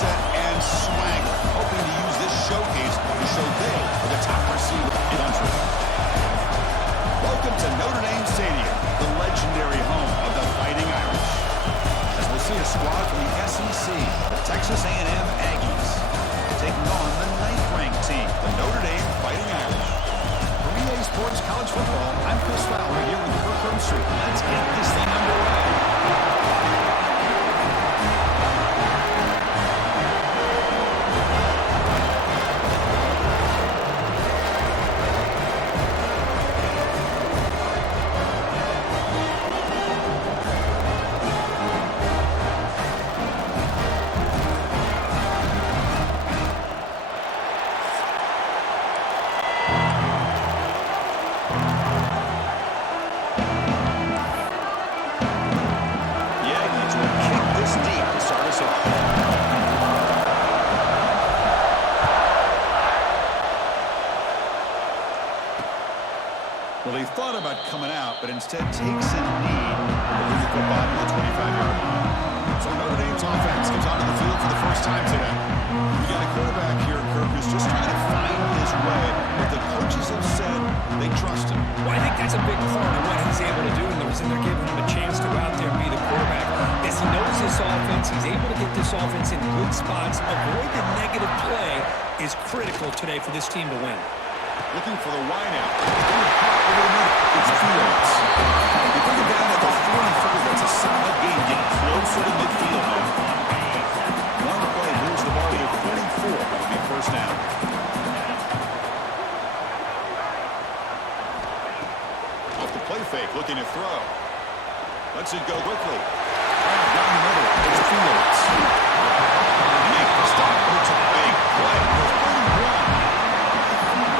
set and swagger, hoping to use this showcase to show they are the top receiver in the country. Welcome to Notre Dame Stadium, the legendary home of the Fighting Irish. As we'll see a squad from the SEC, the Texas A&M Aggies, taking on the 9th-ranked team, the Notre Dame Fighting Irish. For EA Sports College Football, I'm Chris Fowler here with Kirk Herbstreit. Let's get this thing underway. Well, he thought about coming out, but instead takes a knee to move the football to the 25-yard line. So Notre Dame's offense comes onto the field for the first time today. We got a quarterback here, Kirk, who's just trying to find his way, but the coaches have said they trust him. Well, I think that's a big part of what he's able to do, and they're giving him a chance to go out there and be the quarterback. As he knows this offense, he's able to get this offense in good spots. Avoid the negative play is critical today for this team to win. Looking for the wide out. It's Fields. You bring it down at the 44. That's a solid game. Getting closer to midfield. One play moves the ball to 44. That'll be first down. Off the play fake. Looking to throw. Lets it go quickly. Down the middle. It's Fields. Make the stop. It's a big play.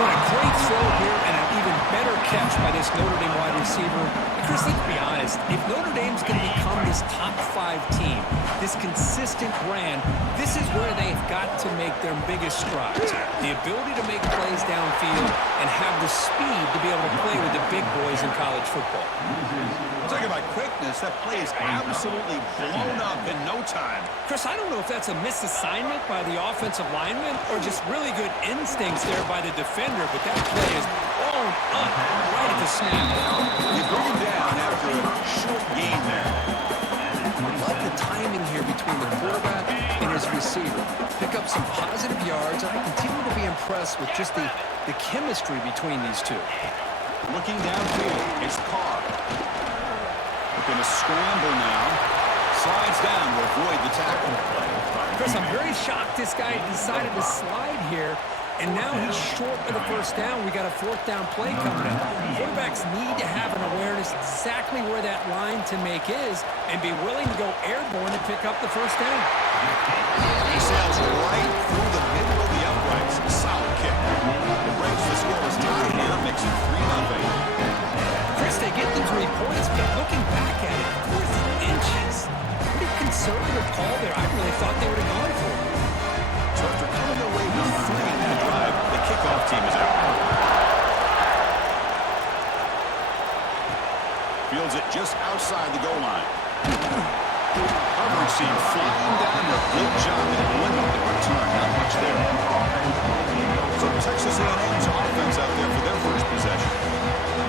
A great throw here and an even better catch by this Notre Dame wide receiver. And Chris, let's be honest, if Notre Dame's going to become this top 5 team, this consistent brand, this is where they've got to make their biggest strides. The ability to make plays downfield and have the speed to be able to play with the big boys in college football. Talking about quickness, that play is absolutely blown up in no time. Chris, I don't know if that's a misassignment by the offensive lineman or just really good instincts there by the defender, but that play is blown up right at the snap. You bring him down after a short gain there. I love the timing here between the quarterback and his receiver. Pick up some positive yards, and I continue to be impressed with just the chemistry between these two. Looking downfield, it's Carr. Going to scramble now. Slides down to avoid the tackle. Chris, I'm very shocked this guy decided to slide here, and now he's short of the first down. We got a 4th down play coming up. Quarterbacks need to have an awareness exactly where that line to make is and be willing to go airborne to pick up the first down. He sails right through the middle of the uprights. Solid kick. It breaks the score is tied here, makes it 3-0. Chris, they get the 3 points, but looking back at it, 4 inches. Pretty conservative call there. I really thought they would have gone for it. So after coming away with 3 in that drive, the kickoff team is out. Fields it just outside the goal line. Coverage team flying down there. Good job at limiting the return. Not much there. So Texas A&M's offense out there for their first possession.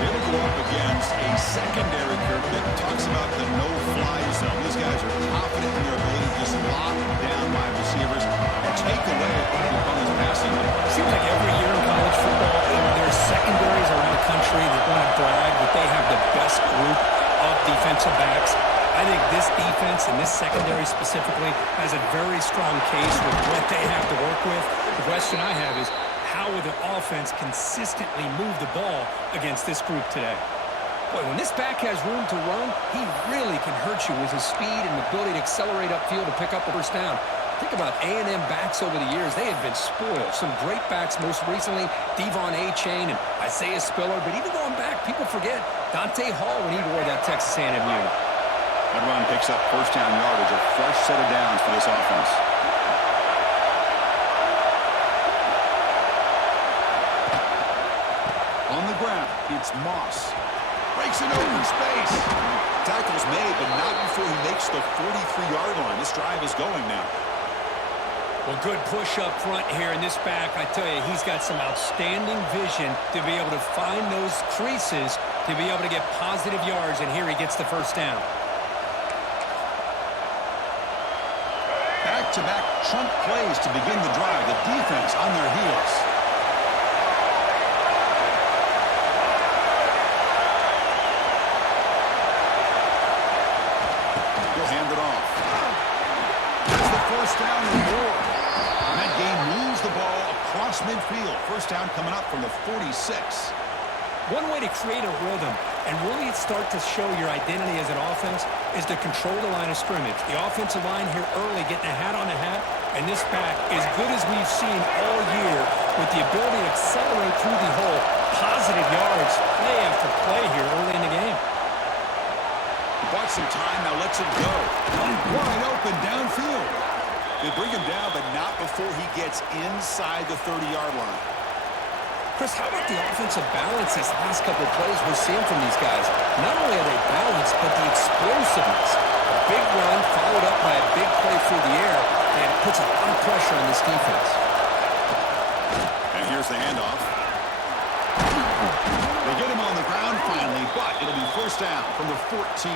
They'll go up against a secondary Kirk that talks about the no-fly zone. These guys are confident in their ability to just lock down wide receivers and take away the opponent's passing game. Seems like every year in college football, there's secondaries around the country that want to brag that they have the best group of defensive backs. I think this defense and this secondary specifically has a very strong case with what they have to work with. The question I have is, how will the offense consistently move the ball against this group today? Boy, when this back has room to run, he really can hurt you with his speed and ability to accelerate upfield and pick up the first down. Think about A&M backs over the years. They have been spoiled. Some great backs, most recently, Devon A-Chain and Isaiah Spiller. But even going back, people forget Dante Hall when he wore that Texas A&M unit. That run picks up first down yardage, a fresh set of downs for this offense. On the ground, it's Moss. Breaks it open space. Tackle's made, but not before he makes the 43-yard line. This drive is going now. Well, good push up front here in this back. I tell you, he's got some outstanding vision to be able to find those creases to be able to get positive yards, and here he gets the first down. Back-to-back trump plays to begin the drive. The defense on their heels. He'll hand it off. That's the first down and more. And that game moves the ball across midfield. First down coming up from the 46. One way to create a rhythm and really start to show your identity as an offense is to control the line of scrimmage. The offensive line here early getting a hat on a hat, and this back, as good as we've seen all year, with the ability to accelerate through the hole, positive yards, play after play here early in the game. He bought some time, now lets it go. Wide open downfield. They bring him down, but not before he gets inside the 30-yard line. Chris, how about the offensive balance these last couple of plays we're seeing from these guys? Not only are they balanced, but the explosiveness. A big run followed up by a big play through the air, and it puts a lot of pressure on this defense. And here's the handoff. They get him on the ground finally, but it'll be first down from the 14.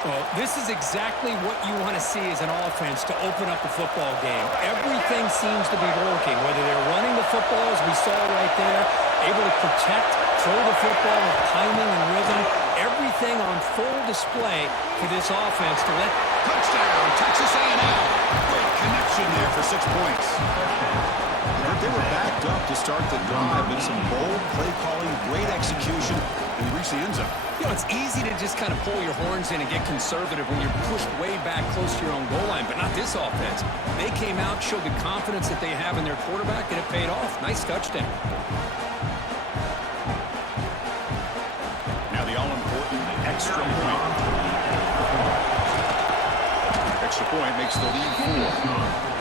Well, this is exactly what you want to see as an offense to open up a football game. Everything seems to be working, whether they're running the football, as we saw right there, able to protect, throw the football with timing and rhythm, everything on full display for this offense to let... Touchdown, Texas A&M. Great connection there for 6 points. They were backed up to start the drive, but some bold play calling, great execution, and reach the end zone. You know, it's easy to just kind of pull your horns in and get conservative when you're pushed way back close to your own goal line, but not this offense. They came out, showed the confidence that they have in their quarterback, and it paid off. Nice touchdown. Now the all-important extra point. Extra point makes the lead 4.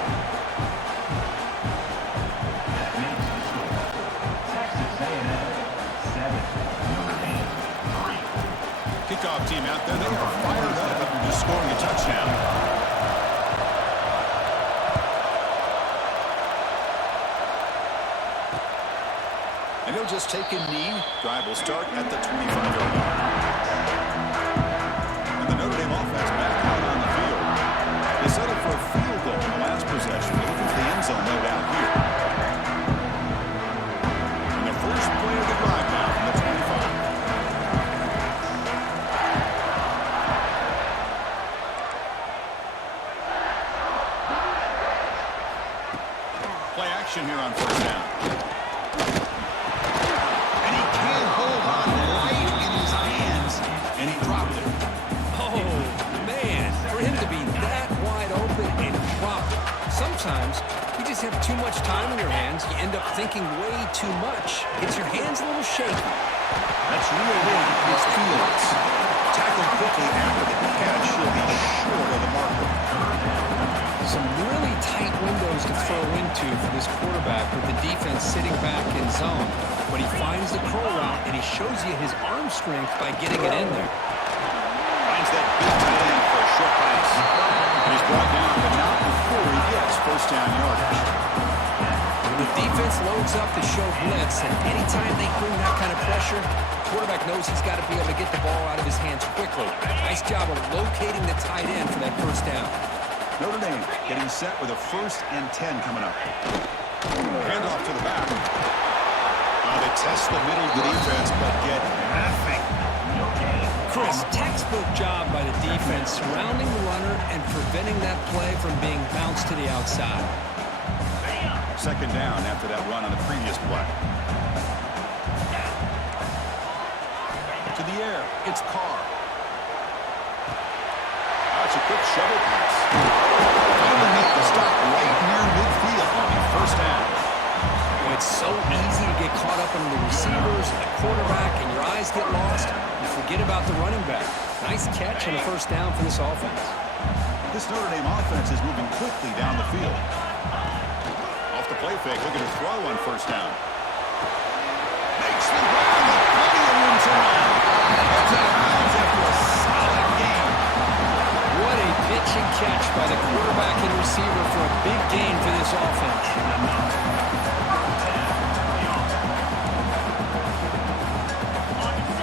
Kickoff team out there. They are fired up after just scoring a touchdown. And he'll just take a knee. Drive will start at the 25-yard line. And the Notre Dame offense back out on the field. They settled for a field goal in the last possession. Looking for the end zone, no doubt here. And the first play of the drive now from the 25. Here on first down. And he can't hold on right in his hands, and he dropped it. Oh, man, for him to be that wide open and drop it. Sometimes you just have too much time in your hands. You end up thinking way too much. Gets your hands a little shaky. That's reeled in his fields. Tackled quickly after the catch. He'll be short of the marker. Some really tight windows to throw into for this quarterback with the defense sitting back in zone. But he finds the curl route, and he shows you his arm strength by getting it in there. Finds that big tight end for a short pass. And he's brought down, but not before he gets first down yardage. The defense loads up to show blitz, and anytime they bring that kind of pressure, the quarterback knows he's got to be able to get the ball out of his hands quickly. Nice job of locating the tight end for that first down. Notre Dame getting set with a 1st and 10 coming up. Handoff to the back. They test the middle of the defense, but get nothing. Chris, textbook job by the defense, surrounding the runner and preventing that play from being bounced to the outside. Second down after that run on the previous play. To the air, it's Carr. That's a quick shovel pass. Finally make the stop right near midfield on the first down. Well, it's so easy to get caught up in the receivers, the quarterback, and your eyes get lost. You forget about the running back. Nice catch and a first down for this offense. This Notre Dame offense is moving quickly down the field. Off the play fake, looking to throw on first down. Makes the ground with plenty of room to run. Gets out of bounds after a solid game. What a pitch and catch by the quarterback in receiver for a big gain for this offense.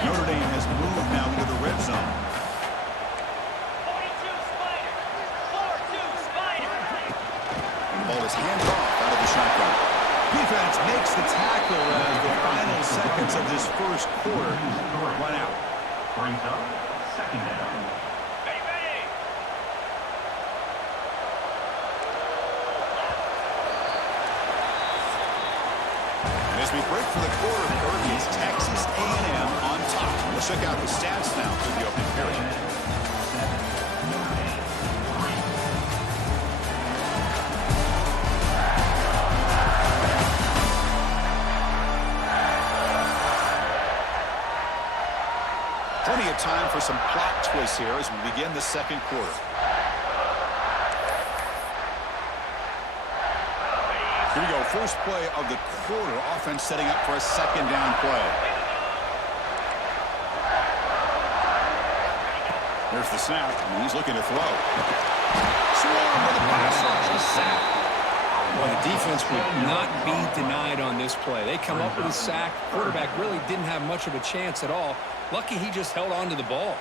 Notre Dame has moved now into the red zone. 42 Spider. 4-2 Spider. Ball is handed off out of the shotgun. Defense makes the tackle as the final seconds of this first quarter run out. Brings up second down. Ready, ready. And as we break for the quarter, Kirby, it's Texas A&M on top. Let's check out the stats now through the opening period. Plenty of time for some plot twists here as we begin the second quarter. Here we go, first play of the quarter. Offense setting up for a second down play. There's the snap, and he's looking to throw. Swarm with a pass rush, a sack. Well, the defense would not be denied on this play. They come up with a sack. Quarterback really didn't have much of a chance at all. Lucky he just held on to the ball.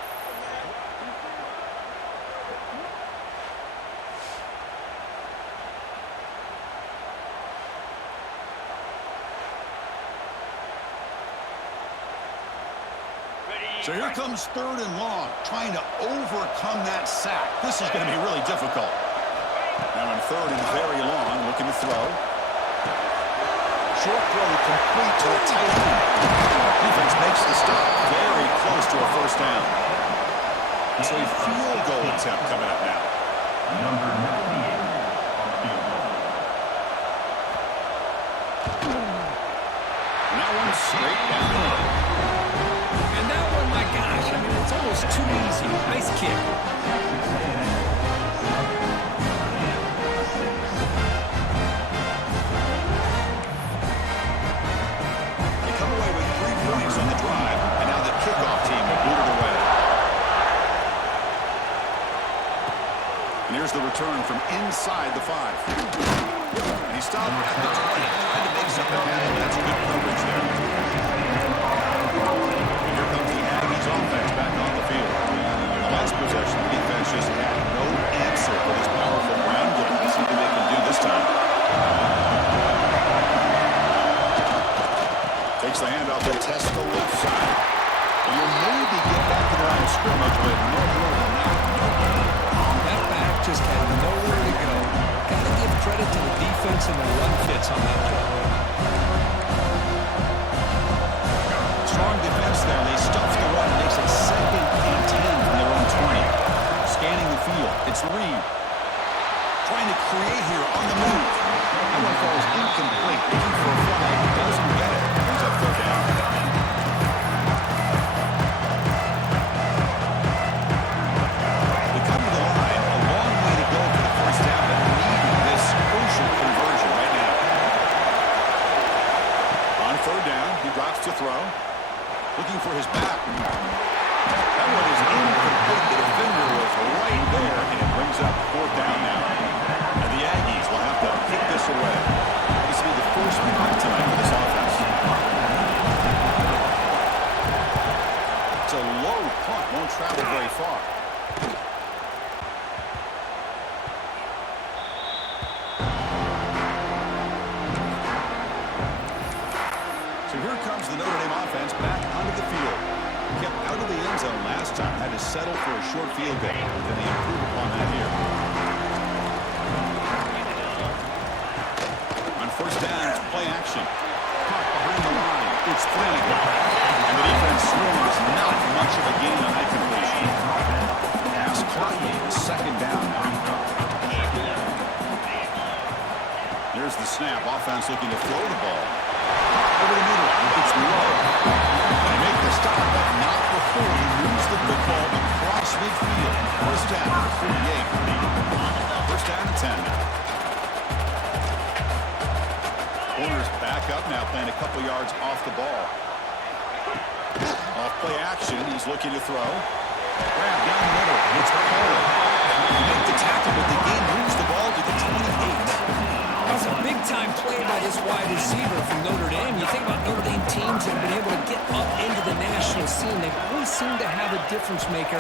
So here comes third and long, trying to overcome that sack. This is going to be really difficult. Now in third and very long, looking to throw. Short throw complete to the tight end. Defense makes the stop. Very close to a first down. So a field goal attempt coming up now. Number 98 on field goal. And that one's straight down the middle. And that one, my gosh, I mean, it's almost too easy. Nice kick. They come away with 3 points on the drive, and now the kickoff team will boot it away. And here's the return from inside the 5. And he stopped at the 20, trying to make something happen. That's good coverage there. And here comes the Aggies offense back on the field. In the last possession, the defense just had no answer for this powerful ground game. Let's see what they can do this time. Takes the handoff to test the left side. And you'll maybe get back to the line of scrimmage, but no more than that. That back just had nowhere to go. Got to give credit to the defense and the run fits on that play. Strong defense there. They stuff the run. Makes it 2nd and 10 from their own 20. Scanning the field. It's Reed. Trying to create here on the move. That one falls incomplete. Looking for a flag. Doesn't get it. Brings up third down. They come to the line. A long way to go for the first down, but needing this crucial conversion right now. On third down, he drops to throw. Looking for his back. That one is incomplete. The defender was right there, and it brings up fourth down now. And the Aggies will have to kick this away. This will be the first punt tonight for this offense. It's a low punt. Won't travel very far. So here comes the Notre Dame offense back onto the field. Kept out of the end zone last time. Had to settle for a short field goal. And they improve upon that here. On first down, it's play action. Caught behind the line. It's Flanagan. And the defense swings. Not much of a gain on that completion. Pass clock. Second down now. Here's the snap. Offense looking to throw the ball. Over the middle. It's low. They make the stop, but not before he moves the football across midfield. First down at 48. First down at 10 now. Corners back up now, playing a couple yards off the ball. Off play action. He's looking to throw. Grab down the middle. It's Cole. They make the tackle, but the game moves the ball to the wide receiver from Notre Dame. You think about Notre Dame teams that have been able to get up into the national scene. They've always seemed to have a difference maker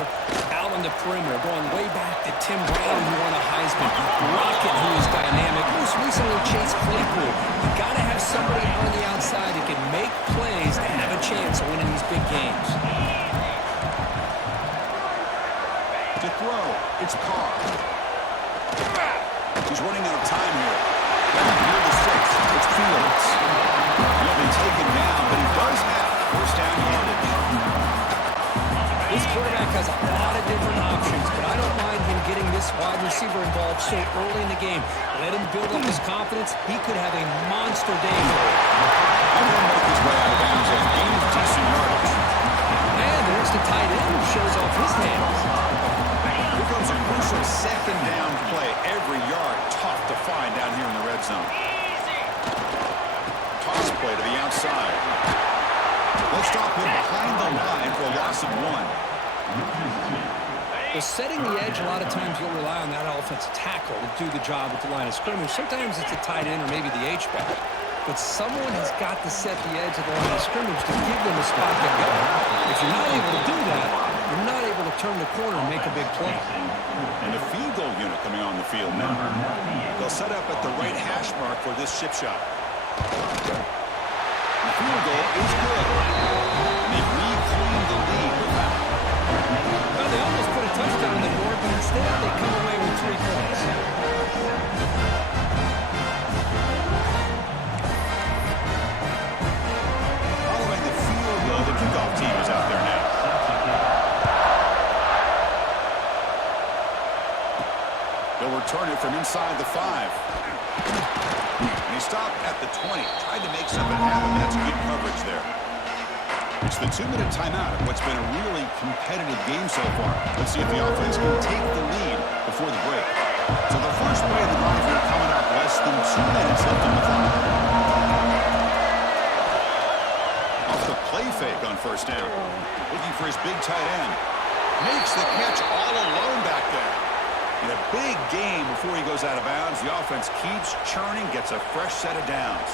out on the perimeter, going way back to Tim Brown, who won a Heisman, Rocket, who is dynamic, most recently Chase Claypool. You got to have somebody out on the outside that can make plays to have a chance of winning these big games. To throw, it's Carr. He's running out of time here. Near the 6, it's Fields. He'll be taken down, but he does have first down yardage. This quarterback has a lot of different options, but I don't mind him getting this wide receiver involved so early in the game. Let him build up his confidence. He could have a monster day for it. I'm going to make his way out of bounds and gain decent yardage. And there's the tight end who shows off his hands. Here comes a crucial second down play. Every yard tough to find down here in the red zone. Toss play to the outside. They'll stop him behind the line for a loss of 1. Well, setting the edge, a lot of times you'll rely on that offensive tackle to do the job at the line of scrimmage. Sometimes it's a tight end or maybe the H-back. But someone has got to set the edge of the line of scrimmage to give them a spot to go. If you're not able to do that, you're not able to turn the corner and make a big play. And a field goal unit coming on the field now. They'll set up at the right hash mark for this chip shot. The field goal is good. They reclaim the lead with that. Well, they almost put a touchdown on the board, but instead they come away with 3 points. Following the field goal, the kickoff team is out there now. They'll return it from inside the 5. And he stopped at the 20. Tried to make something happen. That's good coverage there. It's the 2-minute timeout of what's been a really competitive game so far. Let's see if the offense can take the lead before the break. So the first play of the drive here coming up less than 2 minutes left on the clock. Off the play fake on first down. Looking for his big tight end. Makes the catch all alone back there. In a big game before he goes out of bounds, the offense keeps churning, gets a fresh set of downs.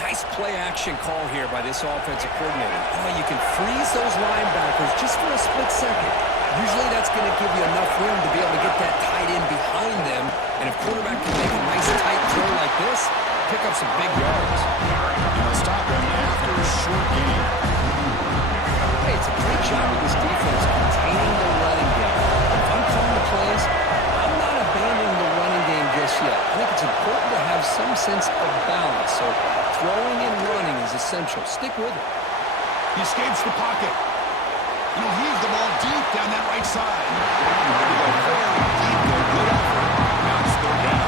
Nice play-action call here by this offensive coordinator. You can freeze those linebackers just for a split second. Usually that's going to give you enough room to be able to get that tight end behind them. And if quarterback can make a nice tight throw like this, pick up some big yards. And they'll stop him after a short game. Hey, it's a great job with this defense containing the running game. If I'm calling the plays, I'm not abandoning the running game just yet. I think it's important to have some sense of balance. So throwing and running is essential. Stick with it. He escapes the pocket. And he'll heave the ball deep down that right side. They go very deep there. Good effort. Now it's third down.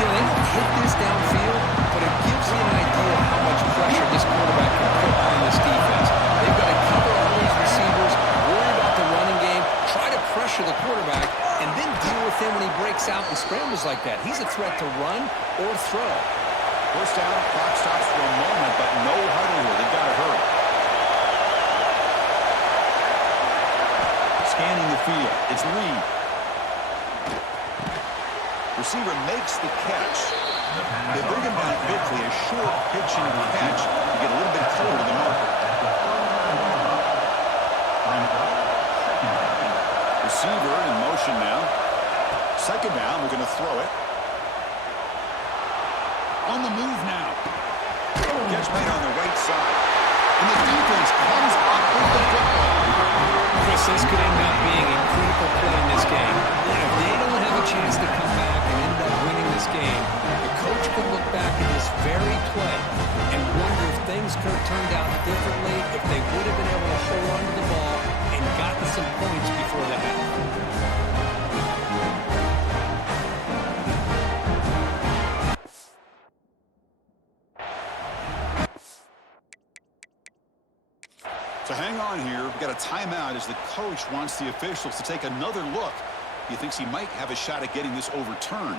They don't hit this downfield, but it gives you an idea of how much pressure this quarterback can put on this defense. They've got to cover all these receivers, worry about the running game, try to pressure the quarterback, and then deal with him when he breaks out and scrambles like that. He's a threat to run or throw. First down, clock stops for a moment, but no huddle here. They've got to hurry. Scanning the field. It's Reed. Receiver makes the catch. They bring him down quickly. A short pitch and catch to get a little bit closer to the marker. Receiver in motion now. Second down, we're going to throw it. On the move now. Catch made on the right side. And the defense comes up with the football. Chris, this could end up being a critical play in this game. If they don't have a chance to come back and end up winning this game, the coach could look back at this very play and wonder if things could have turned out differently, if they would have been able to hold on to the ball and gotten some points before the half. So hang on here. We've got a timeout as the coach wants the officials to take another look. He thinks he might have a shot at getting this overturned.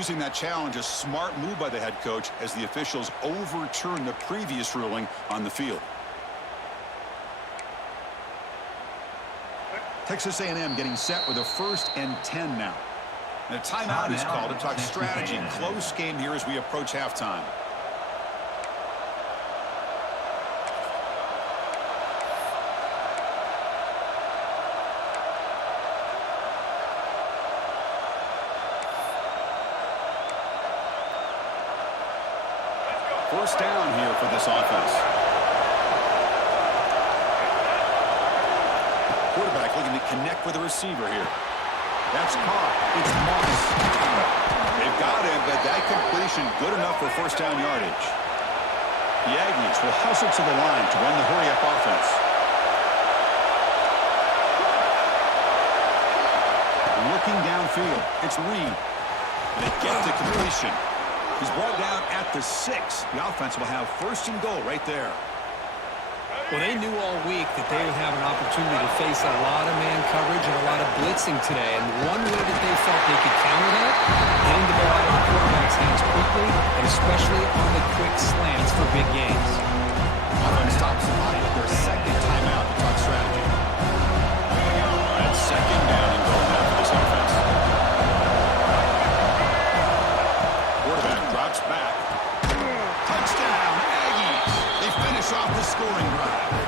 using that challenge, a smart move by the head coach as the officials overturn the previous ruling on the field. Texas A&M getting set with a 1st and 10 now. And a timeout is called to talk strategy. Close game here as we approach halftime. First down here for this offense. Quarterback looking to connect with the receiver here. That's caught. It's Moss. They've got him, but that completion good enough for first down yardage. The Aggies will hustle to the line to run the hurry-up offense. Looking downfield. It's Reed. They get the completion. He's brought down at the 6. The offense will have 1st and goal right there. Well, they knew all week that they would have an opportunity to face a lot of man coverage and a lot of blitzing today. And one way that they felt they could counter that, getting the ball out of the quarterback's hands quickly, and especially on the quick slants for big gains. Offense stops the body with their 2nd timeout to talk strategy. That's 2nd down and goal now for this offense. Quarterback drops back. Touchdown, Aggies! They finish off the scoring drive.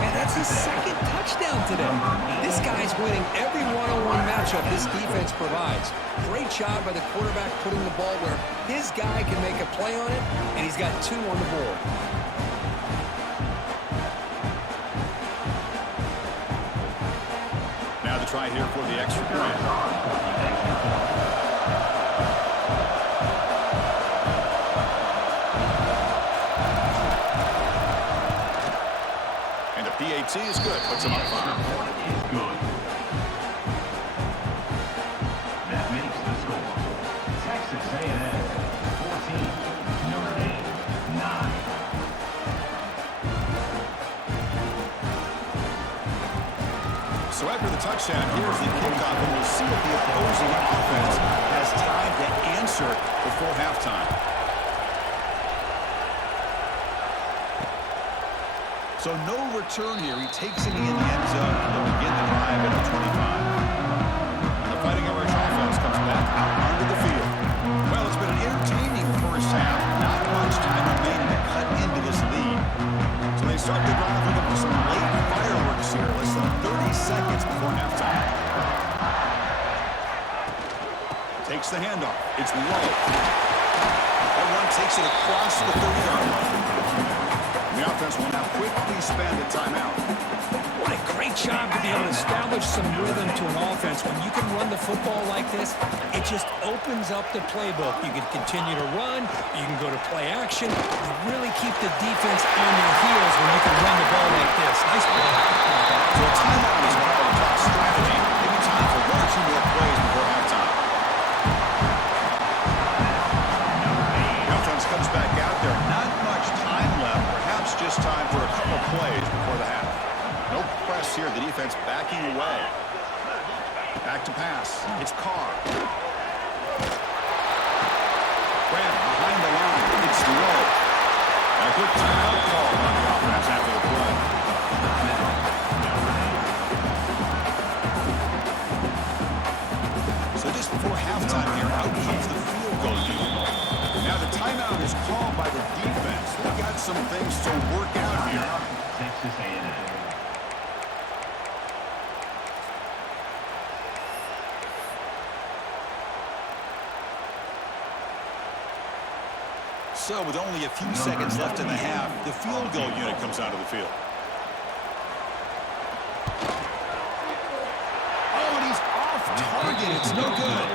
And that's his 2nd touchdown today. This guy's winning every one-on-one matchup this defense provides. Great job by the quarterback putting the ball where his guy can make a play on it, and he's got 2 on the board. Now the try here for the extra point. PAT is good. Puts him up 5. Good. That makes the score. Texas A&M 14, Notre Dame 9. So after the touchdown, here's the kickoff, and we'll see if the opposing offense has time to answer before halftime. So no return here. He takes it in the end zone and they'll begin the drive at the 25. And the Fighting Irish offense comes back out onto the field. Well, it's been an entertaining first half. Not much time remaining to cut into this lead. So they start the drive looking for some late fireworks here. Less than 30 seconds before halftime. Takes the handoff. It's low. That one takes it across the 30-yard line. The offense will now quickly spend a timeout. What a great job to be able to establish some rhythm to an offense. When you can run the football like this, it just opens up the playbook. You can continue to run. You can go to play action. You really keep the defense on their heels when you can run the ball like this. Nice play. So a timeout is called to talk strategy. Maybe time for 1 or 2 more plays before halftime. The offense comes back out there. Not much time left. Perhaps just time for a couple plays before the half. No press here. The defense backing away. Back to pass. It's Carr. Grant behind the line. It's low. A quick timeout call on the offense after the play. So just before halftime here, out comes the field goal unit. Now the timeout is called by the defense. They got some things to work out here. Texas A&M. So with only a few seconds left in the half, the field goal unit comes out of the field. Oh, and he's off target. It's no good.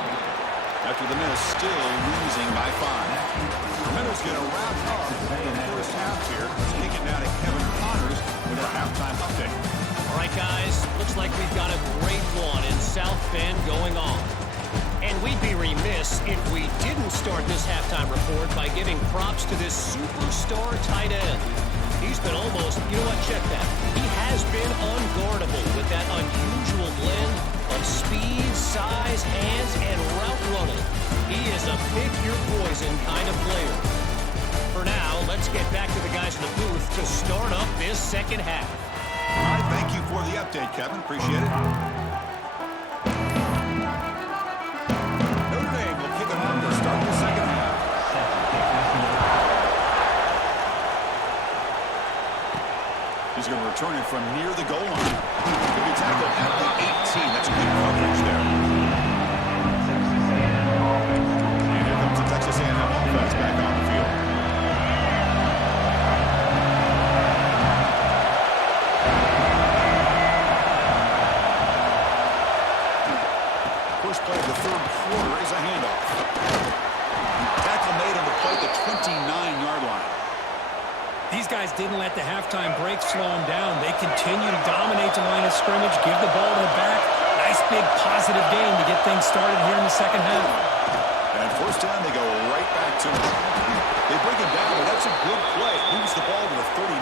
After the miss, still losing by 5. Minnows going to wrap up the first half here. Let's kick it down to Kevin Connors with our halftime update. All right, guys, looks like we've got a great one in South Bend going on. And we'd be remiss if we didn't start this halftime report by giving props to this superstar tight end. He's been almost, you know what, check that. He has been unguardable with that unusual blend of speed, size, hands, and route running. He is a pick-your-poison kind of player. For now, let's get back to the guys in the booth to start up this second half. All right, thank you for the update, Kevin. Appreciate it. Notre Dame will kick it off to start the second half. He's going to return it from near the goal line. He'll be tackled at the 18. That's a good coverage there. And here comes the Texas A&M offense back on the field. First play of the third quarter is a handoff. Tackle made on the play at the 29-yard line. These guys didn't let the halftime break slow them down. They continue to dominate the line of scrimmage, give the ball to the back. Nice big positive game to get things started here in the second half. And first down, they go right back to him. They bring him down, but that's a good play. Moves the ball to the 39.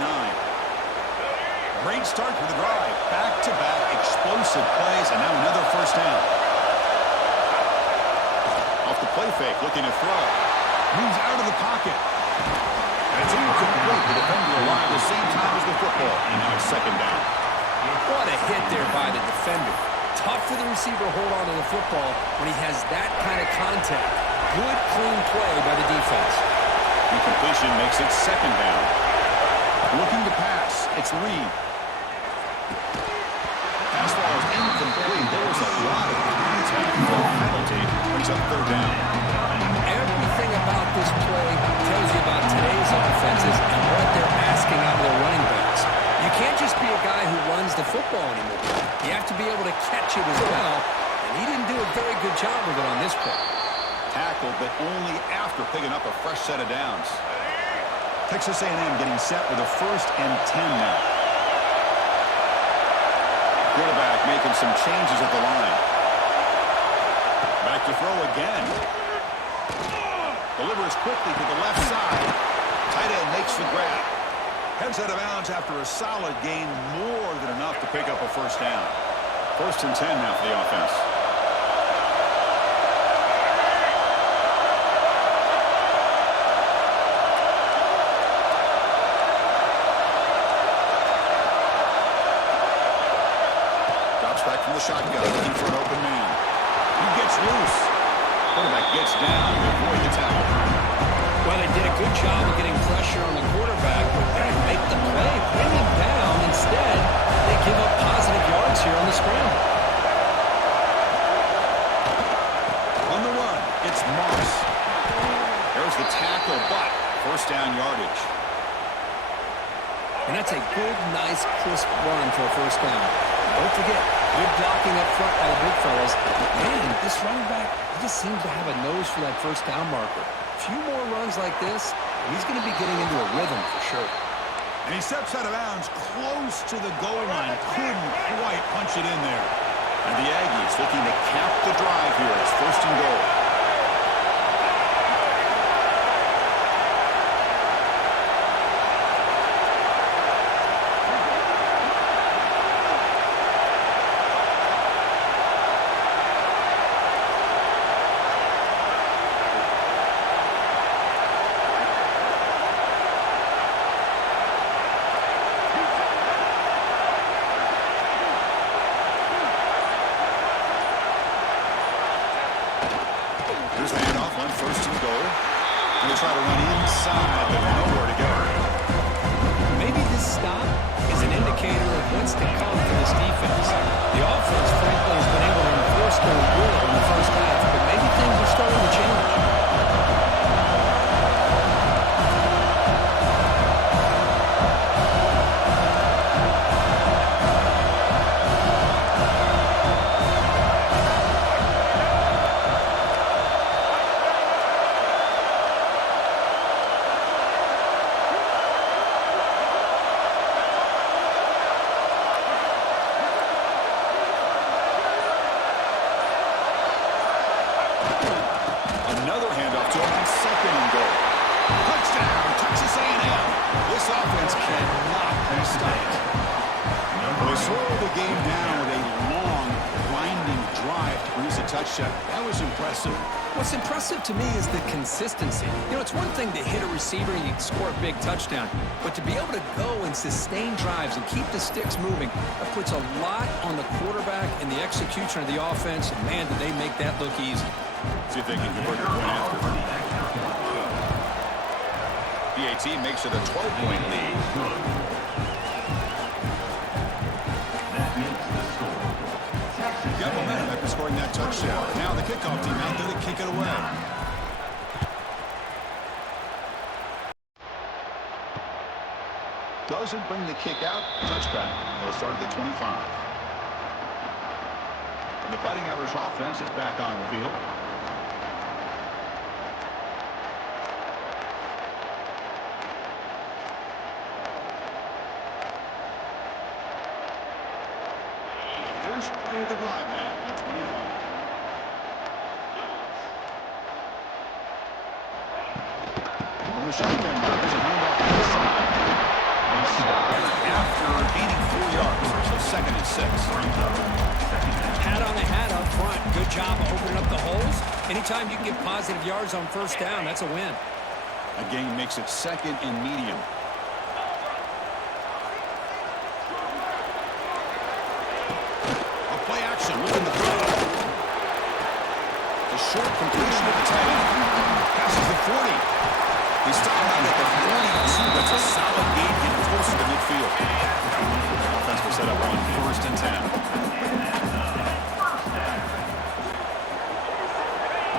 Great start for the drive. Back-to-back explosive plays, and now another first down. Off the play fake, looking to throw. Moves out of the pocket. And it's incomplete. The defender alive at the same time as the football. And now it's second down. What a hit there by the defender. Tough for the receiver to hold on to the football when he has that kind of contact. Good, clean play by the defense. Incompletion makes it second down. Looking to pass. It's Reed. Pass ball is incomplete. There was a lot of contact. No penalty. Brings up third down. Everything about this play tells you about today's offenses and what they're asking out of their running backs. You can't just be a guy who runs the football anymore. You have to be able to catch it as well, and he didn't do a very good job of it on this play. Tackled, but only after picking up a fresh set of downs. Texas A&M getting set with a 1st and 10 now. Quarterback making some changes at the line. Back to throw again. Delivers quickly to the left side. Tight end makes the grab. Heads out of bounds after a solid gain, more than enough to pick up a first down. 1st and 10 now for the offense. Drops back from the shotgun, looking for an open man. He gets loose. Quarterback gets down before the tackle. Well, they did a good job of getting pressure on the quarterback, but they didn't make the play, bring him down. Instead, they give up positive yards here on the scramble. On the run, it's Moss. There's the tackle, but first down yardage. And that's a good, nice, crisp run for a first down. Don't forget, good blocking up front by the big fellas. Man, this running back, he just seems to have a nose for that first down marker. A few more runs like this, and he's going to be getting into a rhythm for sure. And he steps out of bounds close to the goal line. Couldn't quite punch it in there. And the Aggies looking to cap the drive here. It's 1st and goal. Here's the handoff on 1st and goal. He'll try to run inside, but nowhere to go. Maybe this stop is an indicator of what's to come for this defense. The offense, frankly, has been able to enforce their will in the first half, but maybe things are starting to change. Another handoff to him on 2nd and goal. Touchdown, Texas A&M. This offense cannot be stopped. Well, they slow the game down with a long, grinding drive to produce a touchdown. That was impressive. What's impressive to me is the consistency. You know, it's one thing to hit a receiver and you score a big touchdown, but to be able to go and sustain drives and keep the sticks moving, that puts a lot on the quarterback and the execution of the offense. And man, did they make that look easy. See if they can convert the point after. PAT makes it a 12-point lead. Got momentum after scoring that touchdown. Now the kickoff team out there to kick it away. Doesn't bring the kick out. Touchback. They'll start at the 25. And the Fighting Irish offense is back on the field. First play of the drive now. From the shotgun, there's a handoff to the side. And stopped after gaining 4 yards. So second and 6. Hat on the hat up front. Good job of opening up the holes. Anytime you can get positive yards on first down, that's a win. Again, makes it second and medium. A play action, looking to throw. A short completion at the tight end. Passes the 40. He's stopped out at the 42. That's a solid gain getting closer to midfield. Offense will set up on first and 10.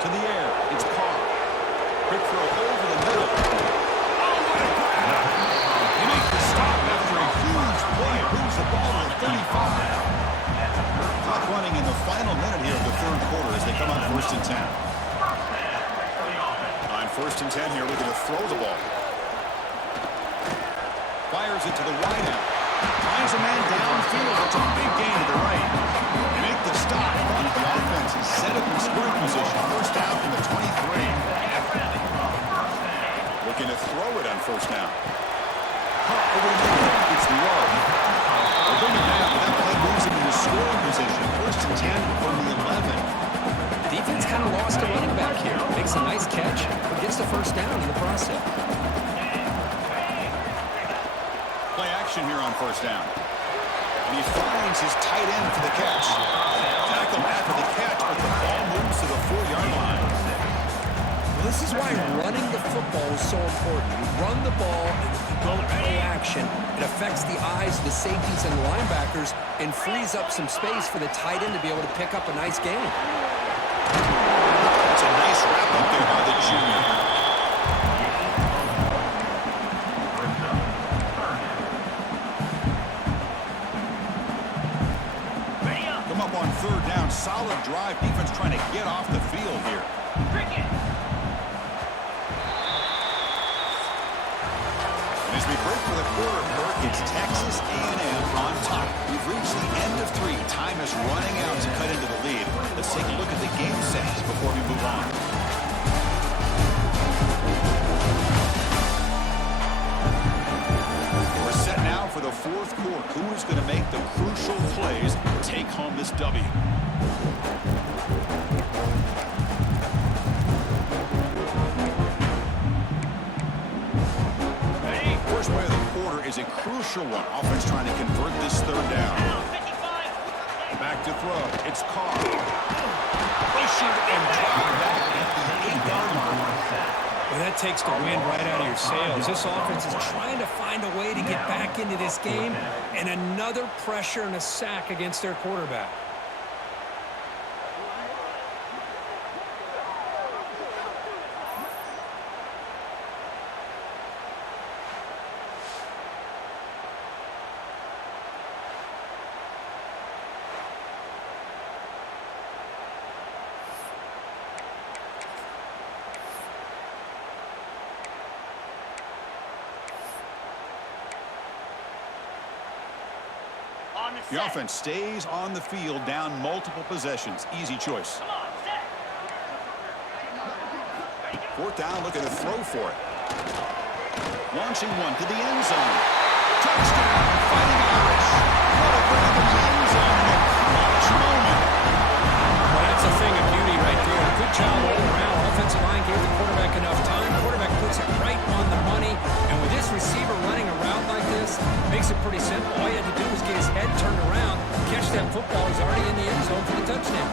To the air, it's Carr. Quick throw over the middle. Oh, what a grab! He makes the stop after a huge play. Moves the ball to the 35. Clock running in the final minute here of the third quarter as they come out first and 10. On first and 10 here, looking to throw the ball. Fires it to the wide out. Finds a man downfield. It's a big gain to the right. Make the stop. The offense is set up in scoring position. First out from the 23. Looking to throw it on first down. Over the middle. It's low. They're bringing that up, but that play moves him into scoring position. First and 10 from the 11. Defense kind of lost a running back here. Makes a nice catch, but gets the first down in the process. Play action here on first down. And he finds his tight end for the catch. Tackle after the catch, but the ball moves to the 4-yard line. Well, this is why running the football is so important. You run the ball, you go play action. It affects the eyes of the safeties and the linebackers and frees up some space for the tight end to be able to pick up a nice gain. It's a nice wrap-up there by the junior. Come up on third down. Solid drive. Defense trying to get off the field here. And as we break for the quarter, Kirk, it's Texas A&M on top. We've reached the end of 3. Time is running out to cut into the lead. Let's take a look at the game sets before we move on. We're set now for the fourth quarter. Who is going to make the crucial plays to take home this W? First play of the quarter is a crucial one. Offense trying to convert this third down. Back to throw. It's Carr. Pressured and dropped back at the 8-yard line. Well, that takes the wind right out of your sails. This offense is trying to find a way to get back into this game, and another pressure and a sack against their quarterback. The offense stays on the field, down multiple possessions. Easy choice. Fourth down, looking to throw for it. Launching one to the end zone. Touchdown, Fighting Irish. What a grab in the end zone in a clutch moment. Well, that's a thing of beauty right there. Good job all around. Offensive line gave the quarterback enough time. Quarterback puts it right on the money. And with this receiver running around like this, makes it pretty simple. All you had to do was get his head turned around, catch that football. He's already in the end zone for the touchdown.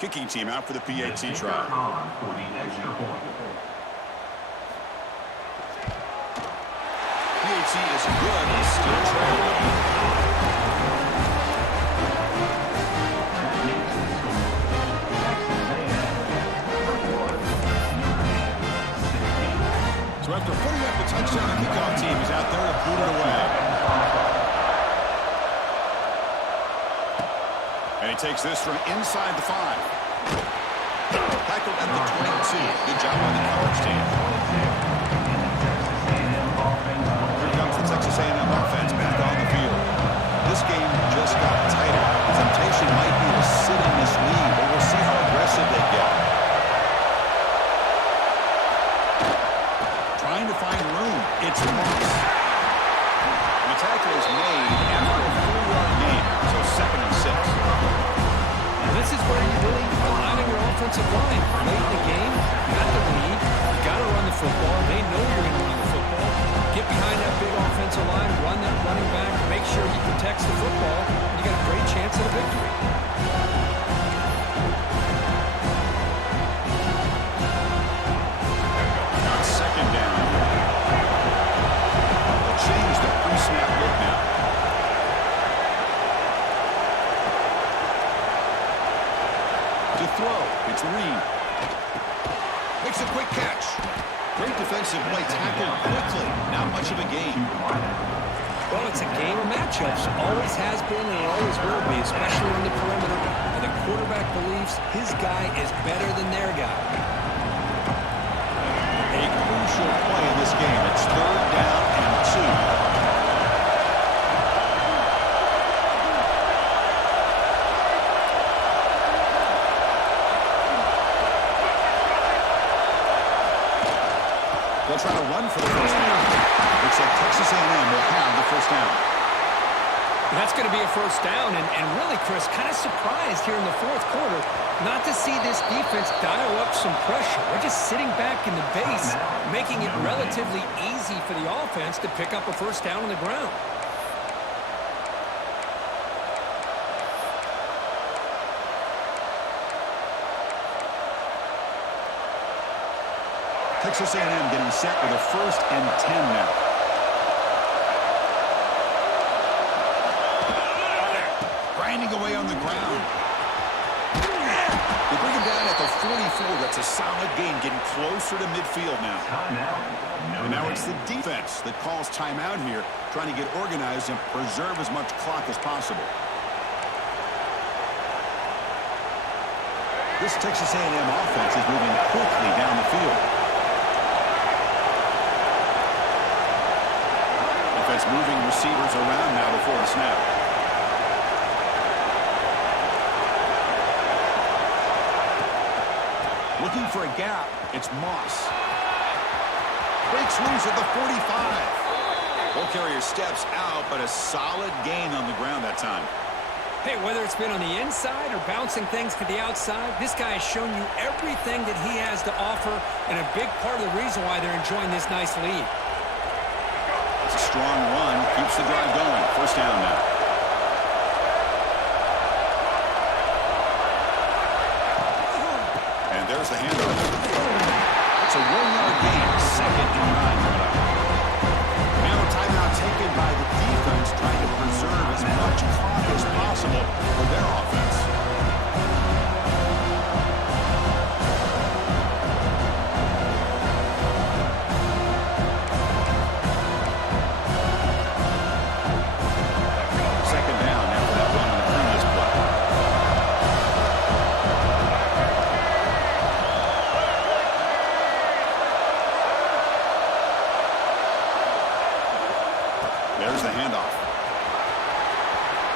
Kicking team out for the PAT try. On for the extra point. PAT is good. He's still trailing. That makes the score Texas A&M 34, Notre Dame 16. So after putting up the touchdown, the kickoff team is out there to boot it away. And he takes this from inside the 5. Tackled at the 22. Good job by the college team. Here comes the Texas A&M offense back on the field. This game just got tighter. The temptation might be to sit in this lead, but we'll see how aggressive they get. Trying to find room. It's Moss. The tackle is made after a 4-yard gain, so 2nd and 6. This is where you really rely on your offensive line. Late in the game, you got the lead, you got to run the football. They know you're going to run the football. Get behind that big offensive line, run that running back, make sure he protects the football, and you got a great chance at a victory. On 2nd down. They'll change the pre-snap look now. To throw, it's Reed. Makes a quick catch. Great defensive play, tackled quickly. Not much of a gain. Well, it's a game of matchups. Always has been and it always will be, especially on the perimeter. And the quarterback believes his guy is better than their guy. A crucial play in this game. It's 3rd down and 2. They'll try to run for the first down. Looks like Texas A&M will have the first down. That's going to be a first down, and really, Chris, kind of surprised here in the 4th quarter not to see this defense dial up some pressure. They're just sitting back in the base, making it relatively easy for the offense to pick up a first down on the ground. Texas A&M getting set with a 1st and 10 now. Grinding away on the ground. They bring him down at the 44. That's a solid gain, getting closer to midfield now. And now it's the defense that calls timeout here, trying to get organized and preserve as much clock as possible. This Texas A&M offense is moving quickly down the field. Offense moving receivers around now before the snap. Looking for a gap. It's Moss. Breaks loose at the 45. Ball carrier steps out, but a solid gain on the ground that time. Hey, whether it's been on the inside or bouncing things to the outside, this guy has shown you everything that he has to offer, and a big part of the reason why they're enjoying this nice lead. It's a strong run. Keeps the drive going. First down now. And there's the handoff. It's a 1-yard gain. 2nd and 9 coming up. Now a timeout taken by the defense, trying to preserve as much clock as possible for their offense.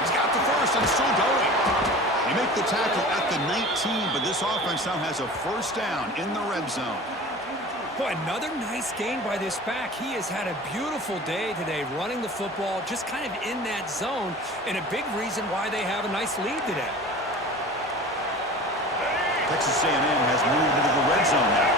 He's got the first and still going. They make the tackle at the 19, but this offense now has a first down in the red zone. Boy, another nice gain by this back. He has had a beautiful day today running the football, just kind of in that zone, and a big reason why they have a nice lead today. Texas A&M has moved into the red zone now.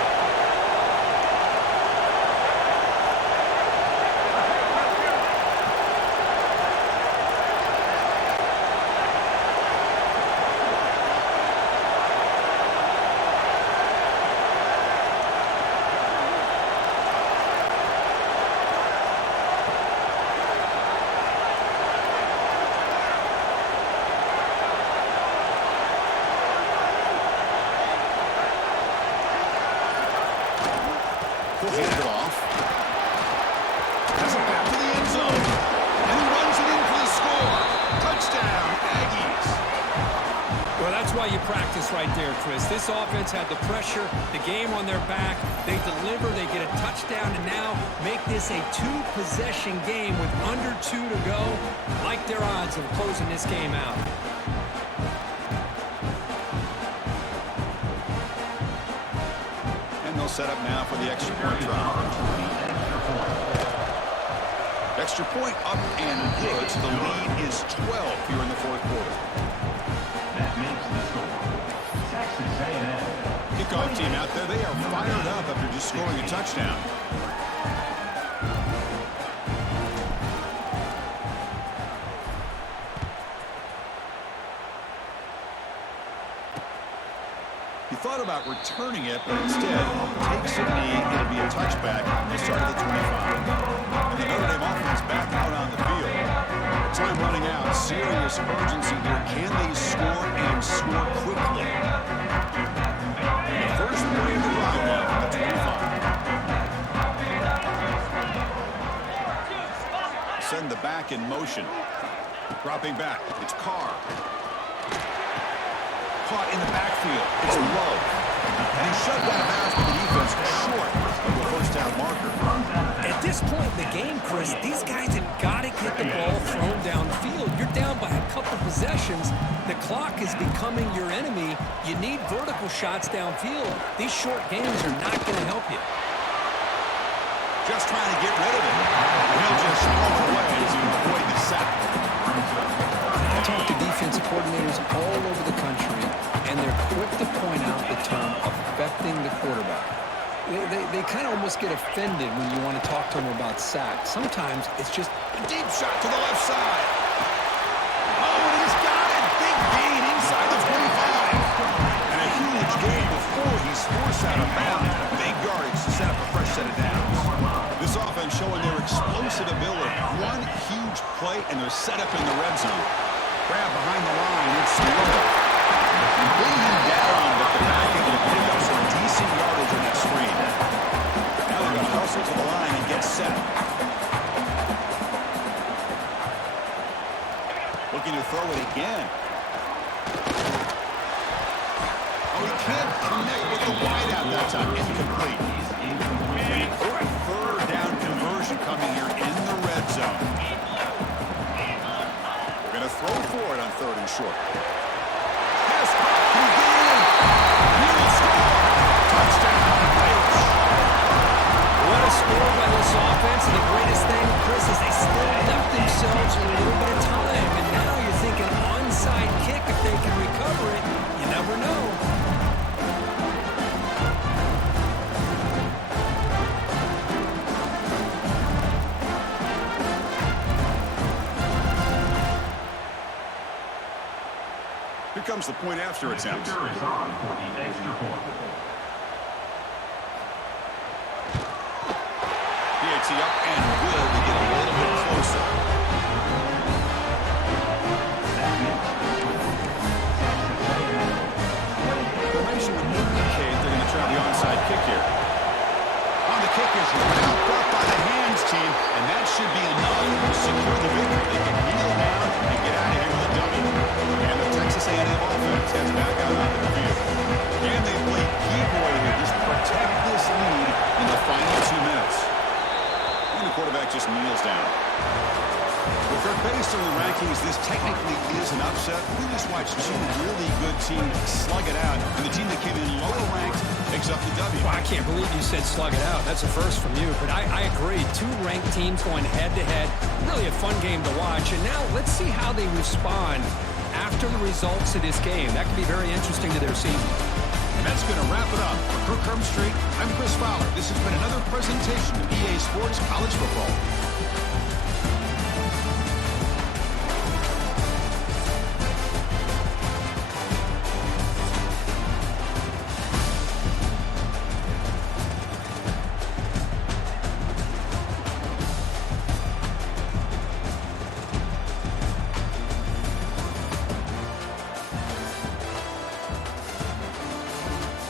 He'll hand it off. Has it back to the end zone. And he runs it in for the score. Touchdown, Aggies. Well, that's why you practice right there, Chris. This offense had the pressure, the game on their back. They deliver, they get a touchdown, and now make this a two-possession game with under 2 to go. Like their odds of closing this game out. Set up now for the extra point try. Extra point up and good, so the lead is 12 here in the fourth quarter. That makes the score. Texas A&M. Kickoff team out there, they are fired up after just scoring a touchdown. He thought about returning it, but instead takes a knee. It'll be a touchback. They start at the 25. And the Notre Dame offense back out on the field. Time running out. Serious urgency here. Can they score and score quickly? The first play of the drive now from the 25. Send the back in motion. Dropping back. It's Carr. Caught in the backfield. It's Love. And he shoved that pass to the defense short of the first down marker. At this point in the game, Chris, these guys have got to get the ball thrown downfield. You're down by a couple possessions. The clock is becoming your enemy. You need vertical shots downfield. These short games are not going to help you. Just trying to get rid of it. And he'll just throw it away to avoid the sack. I talk to defensive coordinators all over the country, and they're quick to point out the term affecting the quarterback. They kind of almost get offended when you want to talk to them about sacks. Sometimes it's just A deep shot to the left side. Oh, and he's got it. Big gain inside the 25. And a huge gain before he's forced out of bounds. Big yardage to set up a fresh set of downs. This offense showing their explosive ability. One huge play, and they're set up in the red zone. Grab behind the line. It's slow. Bring him down, but the back able to pick up some decent yardage on that screen. Now they're going to hustle to the line and get set. Looking to throw it again. Oh, he can't connect with the wideout that time. Incomplete. And third down conversion coming here in the red zone. We're going to throw for it on third and short. Yes, he's getting in. He will score. Touchdown. What a score by this offense, and the greatest thing, Chris, is they still left themselves a little bit of time, and now you're thinking onside kick. If they can recover it, you never know. Here comes the point after attempt. Kicker is on for the extra point. PAT up and good to get a little bit closer. Formation would indicate they're going to try the onside kick here. On the kick is wrapped up by the hands team, and that should be enough to secure the victory. They can kneel down and get out of here with a dummy. And the Texas A&M offense gets back out onto the field. Can they play key boy here? Just protect this lead in the final 2 minutes. And the quarterback just kneels down. Well, Kirk, based on the rankings, this technically is an upset. We just watched two really good teams slug it out, and the team that came in lower ranked picks up the W. Well, I can't believe you said slug it out. That's a first from you, but I agree. Two ranked teams going head-to-head. Really a fun game to watch, and now let's see how they respond after the results of this game. That could be very interesting to their season. And that's going to wrap it up. For Kirk Street, I'm Chris Fowler. This has been another presentation of EA Sports College Football.